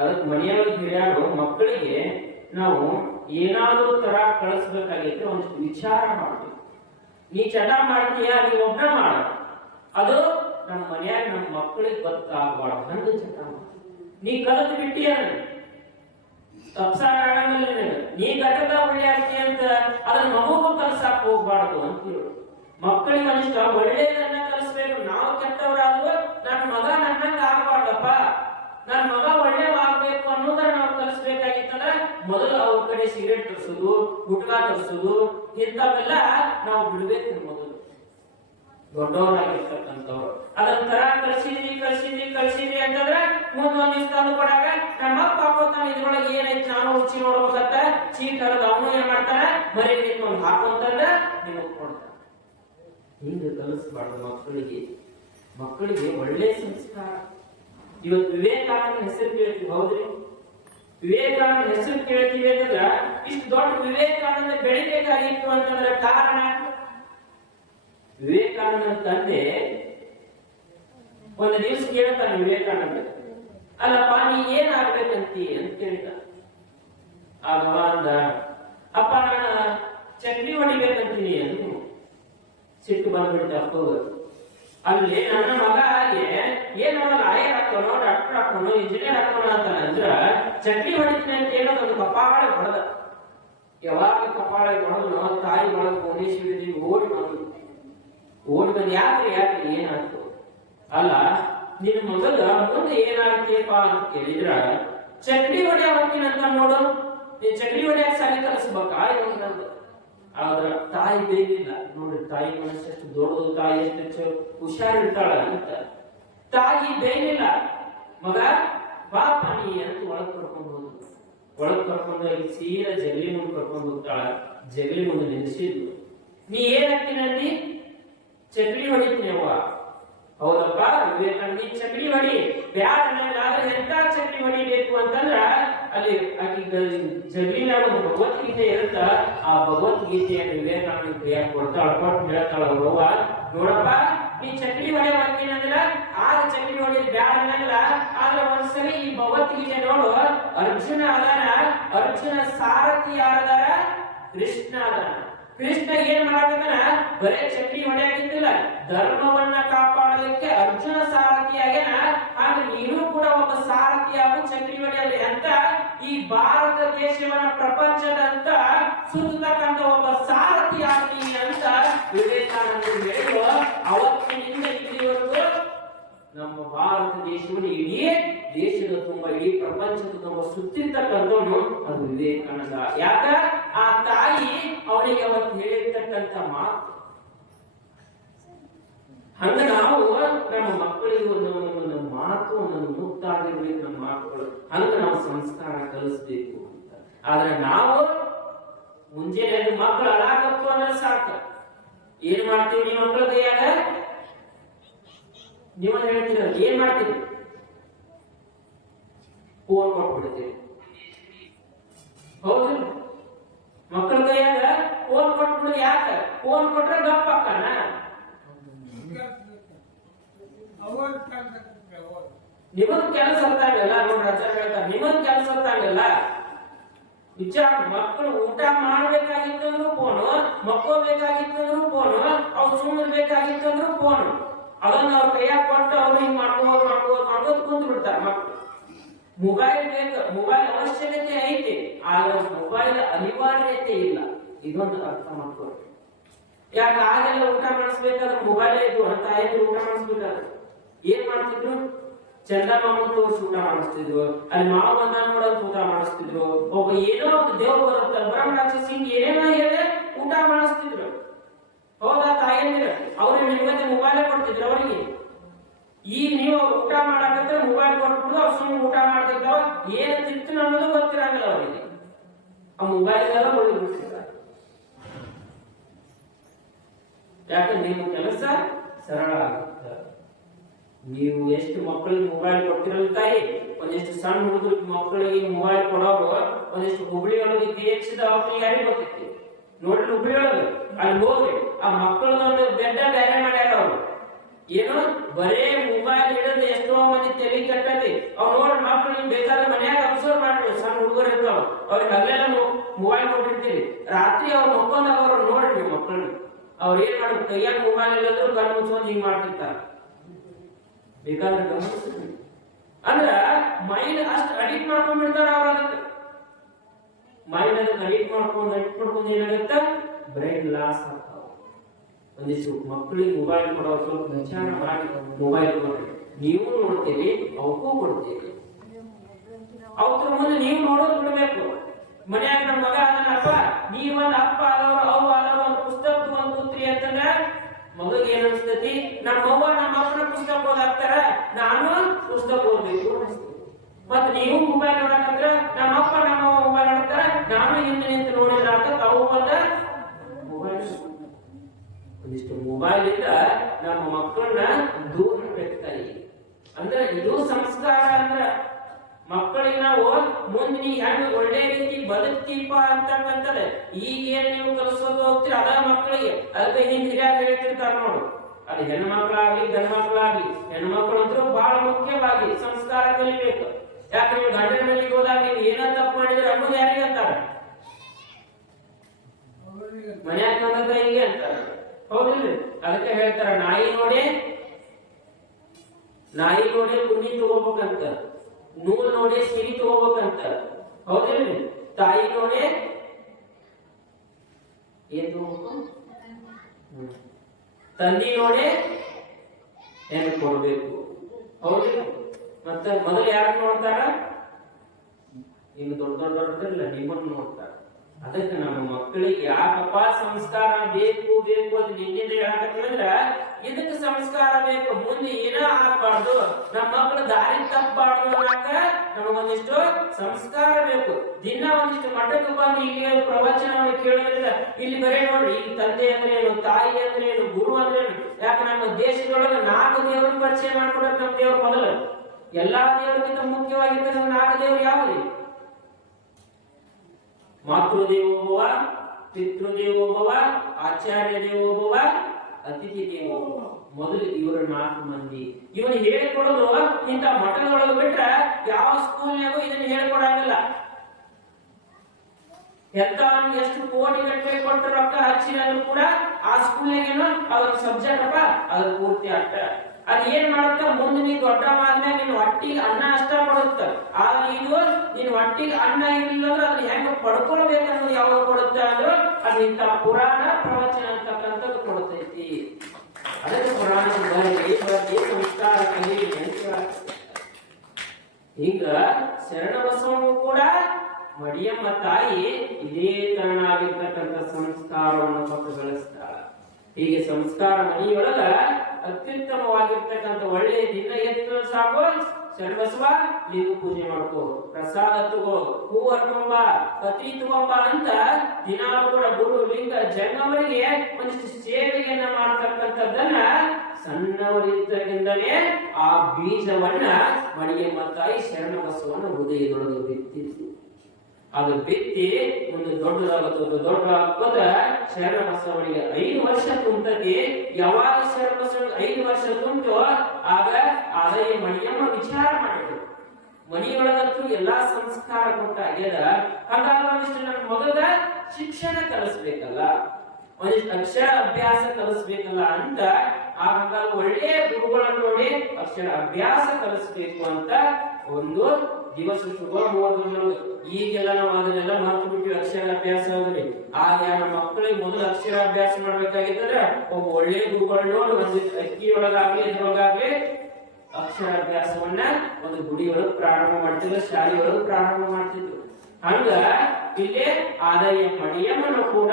ಅದಕ್ಕೆ ಮನೆಯೊಳಗೆ ಹಿರಿಯರು ಮಕ್ಕಳಿಗೆ ನಾವು ಏನಾದ್ರೂ ತರ ಕಳಿಸ್ಬೇಕಾಗಿತ್ತು ಒಂದಿಷ್ಟು ವಿಚಾರ ಮಾಡ್ಬೇಕು. ನೀ ಚಟ ಮಾಡ್ತೀಯ, ನೀ ಒಬ್ಬ ಮಾಡ, ಅದು ನಮ್ಮ ಮನೆಯಾಗ ನಮ್ಮ ಮಕ್ಕಳಿಗೆ ಗೊತ್ತಾಗಬಾರ್ದು. ಹಂಗ ಚಟ ಮಾಡ, ನೀ ಕಲಿತು ಬಿಟ್ಟಿ ತಪ್ಸಾರ ಆಗಂಗಿಲ್ಲ. ನೀ ಘಟಕ ಒಳ್ಳೆ ಆಗ್ತಿ ಅಂತ ಅದನ್ನ ಮಗುಗೂ ಕಲ್ಸಾಕ್ ಹೋಗ್ಬಾರ್ದು ಅಂತ ಹೇಳು. ಮಕ್ಕಳಿಗೆ ಅನಿಷ್ಟ ಒಳ್ಳೆಯದನ್ನ ಕಲಿಸ್ಬೇಕು. ನಾವು ಕೆಟ್ಟವರಾದ್ರೂ ನನ್ನ ಮಗ ನನ್ನಂಗ ಆಗ್ಬಾರ್ದಪ್ಪ, ನನ್ನ ಮಗ ಒಳ್ಳೆಯವಾಗಬೇಕು ಅನ್ನೋದನ್ನ ನಾವು ಕಲಿಸ್ಬೇಕಾಗಿತ್ತಂದ್ರೆ ಮೊದಲು ಅವ್ರ ಕಡೆ ಸಿಗರೇಟ್ ತರಿಸೋದು, ಗುಟ್ಕಾ ತರಿಸೋದು ಇಂಥವೆಲ್ಲ ನಾವು ಬಿಡ್ಬೇಕು. ಮೊದಲು ದೊಡ್ಡವರಾಗಿರ್ತಕ್ಕಂಥವ್ರು ಅದನ್ನ ತರ ಕಳ್ಸಿದ್ರಿ ಅಂತಂದ್ರೆ ಮುಂದೊಂದ್ ದಿವಸ ತಂದು ಕೊಡಾಗ ನಮ್ಮ ಅಪ್ಪ ಹಾಕೋತಾನ ಇದ್ರೊಳಗೆ ಏನೈತಿ ನಾನು ರುಚಿ ನೋಡ್ಬೇಕಂತ ಚೀಟ್ ಹರಿದ ಅವನು ಏನ್ ಮಾಡ್ತಾನ ಮರಿ ನಿಂತ್ಕೊಂಡು ಹಾಕೊಂತಂದ್ರ ನಿಮಗ್ ಕೊಡ್ತಾನ. ಹಿಂಗ ಕಲಿಸ್ಬಾರ್ದು ಮಕ್ಕಳಿಗೆ. ಮಕ್ಕಳಿಗೆ ಒಳ್ಳೆ ಸಂಸ್ಕಾರ. ಇವತ್ತು ವಿವೇಕಾನಂದ ಹೆಸರು ಕೇಳ್ತೀವಿ, ಹೌದ್ರಿ? ವಿವೇಕಾನಂದ ಹೆಸರು ಕೇಳ್ತೀವಿ ಅಂತಂದ್ರ ಇಷ್ಟು ದೊಡ್ಡ ವಿವೇಕಾನಂದ ಬೆಳಿಬೇಕಾಗಿತ್ತು ಅಂತಂದ್ರೆ ಕಾರಣ ವಿವೇಕಾನಂದ ತಂದೆ ಒಂದು ದಿವಸ ಕೇಳ್ತಾನೆ ವಿವೇಕಾನಂದ, ಅಲ್ಲಪ್ಪ ನೀ ಏನ್ ಆಗ್ಬೇಕಂತಿ ಅಂತ ಕೇಳಿದ. ಆಗ ಅಂದ, ಅಪ್ಪ ನಾನು ಚಕ್ರಿ ಹೊಡಿಬೇಕಂತೀನಿ ಅಂತ. ಸಿಟ್ಟು ಬಂದ್ಬಿಡ್ತ ಅಪ್ಪ. ಅಲ್ಲಿ ನನ್ನ ಮಗ ಏನ್ ಲಾಯರ್ ಹಾಕೋನೋ, ಡಾಕ್ಟರ್ ಹಾಕೋನೋ, ಇಂಜಿನಿಯರ್ ಹಾಕೋಣ ಅಂತಾನ ಅಂದ್ರ ಚಕ್ರಿ ಹೊಡಿತೀನಿ ಅಂತ ಹೇಳೋದೊಂದು ಕಪಾಳ ಹೊಡೆದ. ಯಾವಾಗ ಕಪಾಳ ಹೊಡೆದು ತಾಯಿ ಒಳಗೆ ಭುವನೇಶ್ವರಿ ಓಡಿ ಬಂದು ಯಾಕ್ರಿ ಏನಾಯ್ತು? ಅಲ್ಲ ನಿನ್ ಮಗದ ಮುಂದೆ ಏನಾಗ್ತೀಯಪ್ಪ ಅಂತ ಕೇಳಿದ್ರ ಚಕ್ರಿ ಹೊಡೆಯ ಹೋಗ್ತೀನಂತ ನೋಡು, ನೀನ್ ಚಕ್ರಿ ಹೊಡೆಯಕ್ ಸಾಲಿ ಕಲಿಸ್ಬೇಕಾ? ಆದ್ರ ತಾಯಿ ಬೇಗಿಲ್ಲ ನೋಡ್ರಿ. ತಾಯಿ ಮನಸ್ಸು ಎಷ್ಟು ದೊಡ್ಡದು, ತಾಯಿ ಎಷ್ಟು ಹುಷಾರಿರ್ತಾಳ ಅಂತ ತಾಯಿ ಬೇಗಿಲ್ಲ. ಮಗ ಪಾಪ ನೀ ಅಂತ ಒಳಗ್ ಕರ್ಕೊಂಡು ಹೋದ್ರು. ಒಳಗ್ ಕರ್ಕೊಂಡು ಹೋಗಿ ಸೀದಾ ಜಗಲಿ ಮುಂದೆ ಕರ್ಕೊಂಡು ಹೋಗ್ತಾಳ. ಜಗಲಿ ಮುಂದೆ ನಿಲ್ಲಿಸಿದ್ಲು. ನೀ ಏನಾಗ್ತೀನಲ್ಲಿ? ಚಕ್ರಿ ಹೊಡಿತೀನಿ ಅವ್ವ. ಹೌದಪ್ಪ ವಿವೇಕಾನಂದ, ನೀ ಚಕ್ರಿ ಹೊಡಿ ಬ್ಯಾಡ, ಆದ್ರೆ ಎಂತ ಚಕ್ರಿ ಹೊಡಿಬೇಕು ಅಂತಂದ್ರ ಅಲ್ಲಿ ಆಕಿ ಜಗಲಿನ ಒಂದು ಭಗವದ್ಗೀತೆ ಇರುತ್ತ. ಆ ಭಗವದ್ಗೀತೆಯನ್ನು ವಿವೇಕಾನಂದ ಕ್ರಿಯಾ ಕೊಡ್ತಾಳ, ಕೊಟ್ಟು ಹೇಳ್ತಾಳ ಅವ್ವ, ನೋಡಪ್ಪ ನೀ ಚಕ್ರಿ ಹೊಡೆಯ ಹಾಕಿನಂದ್ರ ಆಗ ಚಕ್ರಿ ಹೊಡಿ ಬ್ಯಾಡ ಅನ್ನಂಗಿಲ್ಲ. ಆದ್ರೆ ಒಂದ್ಸರಿ ಈ ಭಗವದ್ಗೀತೆ ನೋಡು, ಅರ್ಜುನ ಅದಾನ, ಅರ್ಜುನ ಸಾರಥಿ ಯಾರದಾರ? ಕೃಷ್ಣ ಅದಾನ. ಕೃಷ್ಣ ಏನ್ ಮಾಡಕತ್ತಾನ? ಬರೇ ಚಕ್ರಿ ಹೊಡೆಯಾಗಿದ್ದಿಲ್ಲ, ಧರ್ಮವನ್ನ ಕಾಪಾಡಲಿಕ್ಕೆ ಅರ್ಜುನ ಸಾರಥಿಯಾಗ್ಯಾನ. ಆದ್ರೆ ನೀನು ಕೂಡ ಒಬ್ಬ ಸಾರಥಿಯಾಗು, ಚಕ್ರಿ ಹೊಡೆಯಲಿ ಅಂತ ಈ ಭಾರತ ದೇಶವನ್ನ ಪ್ರಪಂಚದಂತ ಸುತ್ತತಕ್ಕಂತ ಒಬ್ಬ ಸಾರಥಿ ಆಗ್ತೀನಿ ಅಂತ ವಿವೇಕಾನಂದ ಹೇಳಿದ್ರು. ಅವತ್ತಿನಿಂದ ಇಲ್ಲಿವರೆಗೂ ನಮ್ಮ ಭಾರತ ದೇಶವನ್ನು ಇಡೀ ದೇಶದ ತುಂಬ, ಇಡೀ ಪ್ರಪಂಚದ ತುಂಬ ಸುತ್ತಿರ್ತಕ್ಕಂಥವನು ಅದು ವಿವೇಕಾನಂದ. ಯಾಕ? ಆ ತಾಯಿ ಅವನಿಗೆ ಅವತ್ತು ಹೇಳಿರ್ತಕ್ಕಂಥ ಮಾತು. ಹಂಗ ನಾವು ನಮ್ಮ ಮಕ್ಕಳಿಗೆ ಒಂದೊಂದು ಮಾತು, ಒಂದೊಂದು ಮುಕ್ತಾಗಿರ್ಬೇಕು ನಮ್ಮ ಮಾತುಗಳು. ಹಂಗ ನಾವು ಸಂಸ್ಕಾರ ಕಲಿಸ್ಬೇಕು ಅಂತ. ಆದ್ರೆ ನಾವು ಮುಂಜಾನೆ ಮಕ್ಕಳು ಅಳಾಕತ್ತು ಅಂದ್ರೆ ಸಾಕು, ಏನ್ ಮಾಡ್ತೀವಿ? ನಿಮ್ಮ ಮಕ್ಕಳ ಕೈಯಾಗ ನೀವು ಹೇಳ್ತೀರ, ಏನ್ ಮಾಡ್ತೀವಿ? ಫೋನ್ ಕೊಟ್ಬಿಡ್ತೀವಿ, ಹೌದು? ಮಕ್ಕಳ ಕೈಯಾಗ ಫೋನ್ ಕೊಟ್ಬಿಡುದು. ಯಾಕ? ಫೋನ್ ಕೊಟ್ರೆ ಗಪ್ಪ ಅಕ್ಕನ. ನಿಮಗ್ ಕೆಲಸ ಅರ್ಥಾಗಲ್ಲ ನೋಡ್ರಿ, ಆಚಾರ ಹೇಳ್ತಾರೆ ನಿಮಗ್ ಕೆಲಸ ಅರ್ಥಾಗಲ್ಲ. ವಿಚಾರ ಮಕ್ಕಳು ಊಟ ಮಾಡ್ಬೇಕಾಗಿತ್ತಂದ್ರು ಫೋನು, ಮಕ್ಕೋಬೇಕಾಗಿತ್ತಂದ್ರು ಫೋನು, ಅವ್ರು ಸುಮ್ಮರ್ಬೇಕಾಗಿತ್ತಂದ್ರು ಫೋನು. ಅದನ್ನ ಅವ್ರ ಕೈಯಾಗ ಕೊಟ್ಟು ಅವ್ರು ಹಿಂಗ್ ಮಾಡ್ಕೋದ್ ಕುಂತು ಬಿಡ್ತಾರೆ ಮಕ್ಕಳು. ಮೊಬೈಲ್ ಬೇಕು, ಮೊಬೈಲ್ ಅವಶ್ಯಕತೆ ಐತಿ, ಆದ್ರೆ ಮೊಬೈಲ್ ಅನಿವಾರ್ಯತೆ ಇಲ್ಲ. ಇದೊಂದು ಅರ್ಥ ಮಾಡ್ಕೊಳ್ಳಿ. ಯಾಕೆ ಆಗೆಲ್ಲ ಊಟ ಮಾಡಿಸ್ಬೇಕಾದ್ರೆ ಮೊಬೈಲ್ ಇದ್ದು ತಾಯಿದ್ರು ಊಟ ಮಾಡಿಸ್ಬೇಕಾದ್ರೆ ಏನ್ ಮಾಡ್ತಿದ್ರು? ಚಂದಮಾಮ ತೋರಿಸಿ ಊಟ ಮಾಡಿಸ್ತಿದ್ರು, ಅಲ್ಲಿ ಮಾವ ಬಂದ ನೋಡೋದು ಊಟ ಮಾಡಿಸ್ತಿದ್ರು. ಒಬ್ಬ ಏನೋ ಒಂದು ದೇವ್ರು ಬರುತ್ತೆ, ಬ್ರಹ್ಮರಾಕ್ಷಸ ಹಿಂಗ್ ಏನೇನೋ ಹೇಳಿ ಊಟ ಮಾಡಿಸ್ತಿದ್ರು. ಹೌದಾ ತಾಯಿಯಂದ್ರೆ? ಅವ್ರಿಗೆ ನಿಮ್ಗತ್ತೆ ಮೊಬೈಲ್ ಕೊಡ್ತಿದ್ರು ಅವರಿಗೆ. ಈಗ ನೀವು ಊಟ ಮಾಡಕಂದ್ರೆ ಮೊಬೈಲ್ ಕೊಟ್ಬಿಟ್ಟು ಅವ್ರು ಸುಮ್ಮನೆ ಊಟ ಮಾಡ್ತಿರ್ತಾವ, ಏನ್ ತಿಂತು ಅನ್ನೋದು ಗೊತ್ತಿರಂಗಿಲ್ಲ ಅವರಿಗೆ. ಆ ಮೊಬೈಲ್ ಎಲ್ಲ ಬಿಡ್ತಿರ್ತಾರೆ. ಯಾಕಂದ್ರೆ ನಿಮ್ಮ ಕೆಲಸ ಸರಳ ಆಗುತ್ತೆ. ನೀವು ಎಷ್ಟು ಮಕ್ಕಳಿಗೆ ಮೊಬೈಲ್ ಕೊಟ್ಟಿರಲ್ಲ ತಾಯಿ, ಒಂದಿಷ್ಟು ಸಣ್ಣ ಹುಡುಗರ ಮಕ್ಕಳಿಗೆ ಮೊಬೈಲ್ ಕೊಡೋರು ಒಂದಿಷ್ಟು ಹುಬ್ಳಿ ಒಳಗೆ DHC ದವಾಖಾನೆ ಯಾರಿಗೆ ಗೊತ್ತೈತಿ ನೋಡ್ರಿ? ಹುಬ್ಳಿ ಒಳಗೆ ಅಲ್ಲಿ ಹೋಗ್ರಿ, ಆ ಮಕ್ಕಳದೊಂದು ಬೆಡ್ಡ ಬೇರೆ ಮಾಡ್ಯಾರ ಅವರು. ಏನು ಬರೇ ಮೊಬೈಲ್ ಹಿಡಿದು ಎಷ್ಟೋ ಮಂದಿ ತಲೆ ಕೆಟ್ಟತಿ. ಅವ್ ನೋಡ್ ಮಕ್ಳು ನಿಮ್ ಬೇಕಾದ್ರೆ ಮನ್ಯಾಗ ಅಬ್ಸರ್ವ್ ಮಾಡ್ರಿ, ಸಣ್ಣ ಹುಡುಗರು ಇರ್ತಾವ ಅವ್ರಿಗೆ ಅಲ್ಲೆಲ್ಲ ಮೊಬೈಲ್ ಕೊಟ್ಟಿರ್ತೀರಿ, ರಾತ್ರಿ ಅವ್ರ ಮಕ್ಕೊಂದಾಗ ಅವ್ರು ನೋಡ್ರಿ ಮಕ್ಕಳನ್ನ, ಅವ್ರ ಏನ್ ಮಾಡ್ಬೇಕು, ಕೈಯಾಗ ಮೊಬೈಲ್ ಇಲ್ಲದ್ರು ಕಣ್ಣು ಮುಚ್ಕೊಂಡ್ ಹಿಂಗ್ ಮಾಡ್ತಿರ್ತಾರ. ಬೇಕಾದ್ರೆ ಗಮನಿಸ್ರಿ, ಅಂದ್ರ ಮೈಂಡ್ ಅಷ್ಟು ಅಡಿಕ್ಟ್ ಮಾಡ್ಕೊಂಡ್ಬಿಡ್ತಾರ ಅವ್ರ. ಅದಕ್ಕೆ ಮೈಂಡ್ ಅದಕ್ಕೆ ಅಡಿಕ್ಟ್ ಮಾಡ್ಕೊಂಡು ಏನಾಗುತ್ತೆ, ಬ್ರೈನ್ ಲಾಸ್ ಆಗ್ತಾವ. ಒಂದಿಷ್ಟು ಮಕ್ಕಳಿಗೆ ಮೊಬೈಲ್ ಕೊಡೋ ಸ್ವಲ್ಪ ವಿಚಾರ ಮಾಡಿ ಮೊಬೈಲ್ ಕೊಡ್ರಿ, ನೀವು ನೋಡ್ತೀರಿ ಅವಕ್ಕೂ ಕೊಡ್ತೀರಿ, ಅವ್ರ ಮುಂದೆ ನೀವು ನೋಡೋದು ಬಿಡ್ಬೇಕು. ಮನ್ಯಾಗ ನಮ್ಮ ಮಗ ಅದನ್ನಪ್ಪ ನೀವೊಂದ್ ಅಪ್ಪ ಆದವ್ರು ಅವ್ ಆದವ್ರು ಒಂದು ಪುಸ್ತಕ ತಗೊಂಡ್ ಕೂತ್ರಿ ಅಂತಂದ್ರ ಮಗಗೆ ಏನ್ ಅನ್ಸ್ತತಿ, ನಮ್ಮವ್ವ ನಮ್ಮ ಅಪ್ಪನ ಪುಸ್ತಕ ಓದಾಕ್ತಾರ, ನಾನು ಪುಸ್ತಕ ಓದ್ಬೇಕು. ಮತ್ ನೀವು ಮೊಬೈಲ್ ನೋಡಕಂದ್ರ ನಮ್ಮ ಅಪ್ಪ ನಮ್ಮವ್ವ ಮೊಬೈಲ್ ನೋಡ್ತಾರ, ನಾನು ಹಿಂದೆ ನಿಂತು ನೋಡಿದ್ರ ಅಂತ ತಾವು ಬಂದ ಮೊಬೈಲ್. ಒಂದಿಷ್ಟು ಮೊಬೈಲ್ ಇಂದ ನಮ್ಮ ಮಕ್ಕಳನ್ನ ದೂರ ಇಡ್ತಾಯಿ. ಅಂದ್ರೆ ಇದು ಸಂಸ್ಕಾರ. ಅಂದ್ರ ಮಕ್ಕಳಿಗೆ ನಾವು ಮುಂದೆ ನೀ ಹೆಂಗ ಒಳ್ಳೆ ರೀತಿ ಬದುಕ್ತೀಪ ಅಂತಕ್ಕಂಥದ ಈಗ ಏನ್ ನೀವು ಕಲಿಸೋದು ಹೋಗ್ತೀರ ಅದ ಮಕ್ಕಳಿಗೆ. ಅದಕ್ಕೆ ಹಿಂದ್ ಹಿರಿಯಾಗ ಹೇಳ್ತಿರ್ತಾರ ನೋಡು, ಅದು ಹೆಣ್ಣು ಮಕ್ಕಳಾಗ್ಲಿ ಗಂಡು ಮಕ್ಕಳಾಗ್ಲಿ, ಹೆಣ್ಣು ಮಕ್ಕಳು ಅಂತೂ ಬಹಳ ಮುಖ್ಯವಾಗಿ ಸಂಸ್ಕಾರ ಕಲಿಬೇಕು. ಯಾಕೆ ನೀವು ಗಂಡನ ಮನೆಗೆ ಹೋದಾಗ ನೀವು ಏನೋ ತಪ್ಪು ಮಾಡಿದ್ರೆ ಅನ್ನೋದು ಯಾರಿಗೆ ಅಂತಾರ, ಮನ್ಯಾಗ ಬಂದ ಹಿಂಗೆ ಅಂತಾರ, ಹೌದಿಲ್ಲ? ಅದಕ್ಕೆ ಹೇಳ್ತಾರ ನಾಯಿ ನೋಡಿ ಕುಂಡಿ ತಗೋಬೇಕಂತ, ನೂಲ್ ನೋಡಿ ಸಿರಿ ತಗೋಬೇಕಂತ, ಹೌದಿಲ್ಲ? ತಾಯಿ ನೋಡಿ ಏನ್ ತಗೋಬೇಕು, ತಂದಿ ನೋಡಿ ಹೆಂಗ್ ಕೊಡ್ಬೇಕು, ಹೌದಿಲ್ಲ? ಮತ್ತ ಮೊದಲು ಯಾರು ನೋಡ್ತಾರ, ಇನ್ನು ದೊಡ್ಡದಿಲ್ಲ ನಿಮ್ಮನ್ನು ನೋಡ್ತಾರ. ಅದಕ್ಕೆ ನಮ್ಮ ಮಕ್ಕಳಿಗೆ ಯಾಕಪ್ಪ ಸಂಸ್ಕಾರ ಬೇಕು ಅದು ನಿನ್ನಿಂದ ಹೇಳಕತ್ತಿದ್ರ, ಇದಕ್ಕೆ ಸಂಸ್ಕಾರ ಬೇಕು. ಮುಂದೆ ಏನೋ ಆಗ್ಬಾರ್ದು, ನಮ್ಮ ಮಕ್ಕಳು ದಾರಿ ತಪ್ಪಬಾರ್ದು ಅನ್ನಕ ನಮಗೊಂದಿಷ್ಟು ಸಂಸ್ಕಾರ ಬೇಕು. ದಿನ ಒಂದಿಷ್ಟು ಮಠಕ್ಕೆ ಬಂದು ಇಲ್ಲಿ ಪ್ರವಚನವನ್ನು ಕೇಳೋದ್ರಿಂದ ಇಲ್ಲಿ ಬರೇ ನೋಡ್ರಿ, ಈಗ ತಂದೆ ಅಂದ್ರೆ ಏನು, ತಾಯಿ ಅಂದ್ರೆ ಏನು, ಗುರು ಅಂದ್ರೆ ಏನು. ಯಾಕೆ ನಮ್ಮ ದೇಶದೊಳಗೆ 4 ದೇವರು ಪರಿಚಯ ಮಾಡ್ಕೊಡಕ್ ನಮ್ಮ ದೇವ್ರು ಮೊದಲು. ಎಲ್ಲಾ ದೇವರಿಗಿಂತ ಮುಖ್ಯವಾಗಿದ್ದ 4 ದೇವರು ಯಾವ್ದು? ಮಾತೃದೇವೋಭವ, ಪಿತೃದೇವೋಭವ, ಆಚಾರ್ಯ ದೇವೋಭವ, ಅತಿಥಿ ದೇವೋಭವ. ಮೊದಲು ಇವರು 4 ಮಂದಿ. ಇವನು ಹೇಳಿಕೊಡೋದು ಇಂಥ ಮಠದೊಳಗೆ ಬಿಟ್ರ ಯಾವ ಸ್ಕೂಲ್ನಾಗೂ ಇದನ್ನ ಹೇಳ್ಕೊಡಂಗಿಲ್ಲ. ಎಷ್ಟು ಕೋಟಿ ಗಟ್ಟಲೆ ಕೊಟ್ಟು ರೊಕ್ಕ ಹಚ್ಚಿದ್ರು ಕೂಡ ಆ ಸ್ಕೂಲ್ನಾಗೇನು ಅದ್ರ ಸಬ್ಜೆಕ್ಟ್ ಅಪ್ಪ ಅದ್ರ ಪೂರ್ತಿ ಅಷ್ಟ. ಅದ್ ಏನ್ ಮಾಡುತ್ತ, ಮುಂದೆ ನೀ ದೊಡ್ಡ ಆದ್ಮೇಲೆ ನಿನ್ ಹೊಟ್ಟಿಗೆ ಅನ್ನ ಅಷ್ಟ ಕೊಡುತ್ತ. ಆದ್ರೆ ಇದು ನಿನ್ ಹೊಟ್ಟಿಗೆ ಅನ್ನ ಇರಲಿಲ್ಲ ಅಂದ್ರೆ ಅದನ್ನ ಹೆಂಗ ಪಡ್ಕೊಳ್ಬೇಕನ್ನೋದು ಯಾವಾಗ ಕೊಡುತ್ತ ಅಂದ್ರೆ ಅದು ಇಂಥ ಪುರಾಣ ಪ್ರವಚನ ಅಂತಕ್ಕಂಥದ್ದು ಕೊಡ್ತೈತಿ. ಅದಕ್ಕೆ ಪುರಾಣದ ಬಗ್ಗೆ ಸಂಸ್ಕಾರ ಕಲಿಯಿರಿ ಅಂತ. ಈಗ ಶರಣ ಬಸವನು ಕೂಡ ಮಡಿಯಮ್ಮ ತಾಯಿ ಇದೇ ತರನಾಗಿರ್ತಕ್ಕಂಥ ಸಂಸ್ಕಾರವನ್ನು ಕೊಟ್ಟು ಬೆಳೆಸ್ತಾಳ. ಹೀಗೆ ಸಂಸ್ಕಾರ ಮನೆಯೊಳಗ ಅತ್ಯುತ್ತಮವಾಗಿರ್ತಕ್ಕಂಥ ಒಳ್ಳೆಯ ದಿನ ಎತ್ತು ಸಾಕು, ಶರಣಬಸವ ಲಿಂಗ ಪೂಜೆ ಮಾಡ್ಕೋ, ಪ್ರಸಾದ ತಗೋ, ಹೂ ಹಣ್ಣುಂಬ, ಪತ್ರಿ ತಗೊಂಬ ಅಂತ ದಿನಾಲು ಕೂಡ ಗುರು ಲಿಂಗ ಜಂಗಮರಿಗೆ ಒಂದಿಷ್ಟು ಸೇವೆಯನ್ನ ಮಾಡ್ತಕ್ಕಂಥದ್ದನ್ನ ಸಣ್ಣವರಿದ್ದಾಗಿಂದಲೇ ಆ ಬೀಜವನ್ನ ಮಡಿಯಮ್ಮ ತಾಯಿ ಶರಣಬಸವನ ಹೃದಯದೊಳಗೆ ಬಿತ್ತಿಸಿ, ಅದು ಬಿತ್ತಿ ಒಂದು ದೊಡ್ಡದಾಗುತ್ತ ಶರಣಬಸವನಿಗೆ 5 ವರ್ಷ ತುಂಬತತಿ. ಯಾವಾಗ ಶರಣಬಸವನಿಗೆ 5 ವರ್ಷ ತುಂಬಿತು ಆಗ ಆದಾಯ ಮಣಿಯಮ್ಮ ವಿಚಾರ ಮಾಡಿದ್ರು, ಮನೆಯೊಳಗಂತೂ ಎಲ್ಲಾ ಸಂಸ್ಕಾರ ಕೊಟ್ಟಾಗ್ಯದ, ಹಾಗಾಗಿ ಒಂದಿಷ್ಟು ನನ್ನ ಮಗಗ ಶಿಕ್ಷಣ ಕಲಿಸ್ಬೇಕಲ್ಲ, ಒಂದಿಷ್ಟು ಅಕ್ಷರ ಅಭ್ಯಾಸ ಕಲಿಸ್ಬೇಕಲ್ಲ ಅಂತ ಆಗ ಒಳ್ಳೆಯ ಗುರುಗಳನ್ನು ನೋಡಿ ಅಕ್ಷರ ಅಭ್ಯಾಸ ಕಲಿಸ್ಬೇಕು ಅಂತ ಒಂದು ದಿವಸ ಶುಭ ಮುಹೂರ್ತದೊಳಗೆ. ಈಗೆಲ್ಲ ನಾವು ಅದನ್ನೆಲ್ಲ ಮರ್ತು ಬಿಟ್ಟು ಅಕ್ಷರ ಅಭ್ಯಾಸ ಆದ್ರಿ. ಆಗ ನಮ್ಮ ಮಕ್ಕಳಿಗೆ ಮೊದಲು ಅಕ್ಷರ ಅಭ್ಯಾಸ ಮಾಡ್ಬೇಕಾಗಿತ್ತಂದ್ರ ಒಬ್ಬ ಒಳ್ಳೆ ಗುರುಗಳು ನೋಡಿ ಒಂದು ಅಕ್ಕಿಯೊಳಗಾಗ್ಲಿ ಇದ್ರೊಳಗಾಗ್ಲಿ ಅಕ್ಷರಾಭ್ಯಾಸವನ್ನ ಒಂದು ಗುಡಿಯೊಳಗೆ ಪ್ರಾರಂಭ ಮಾಡ್ತಿದ್ರು, ಶಾಲೆಯೊಳಗೆ ಪ್ರಾರಂಭ ಮಾಡ್ತಿದ್ರು. ಹಂಗ ಇಲ್ಲಿ ಆದಾಯ ಮಣಿಯಮ್ಮನು ಕೂಡ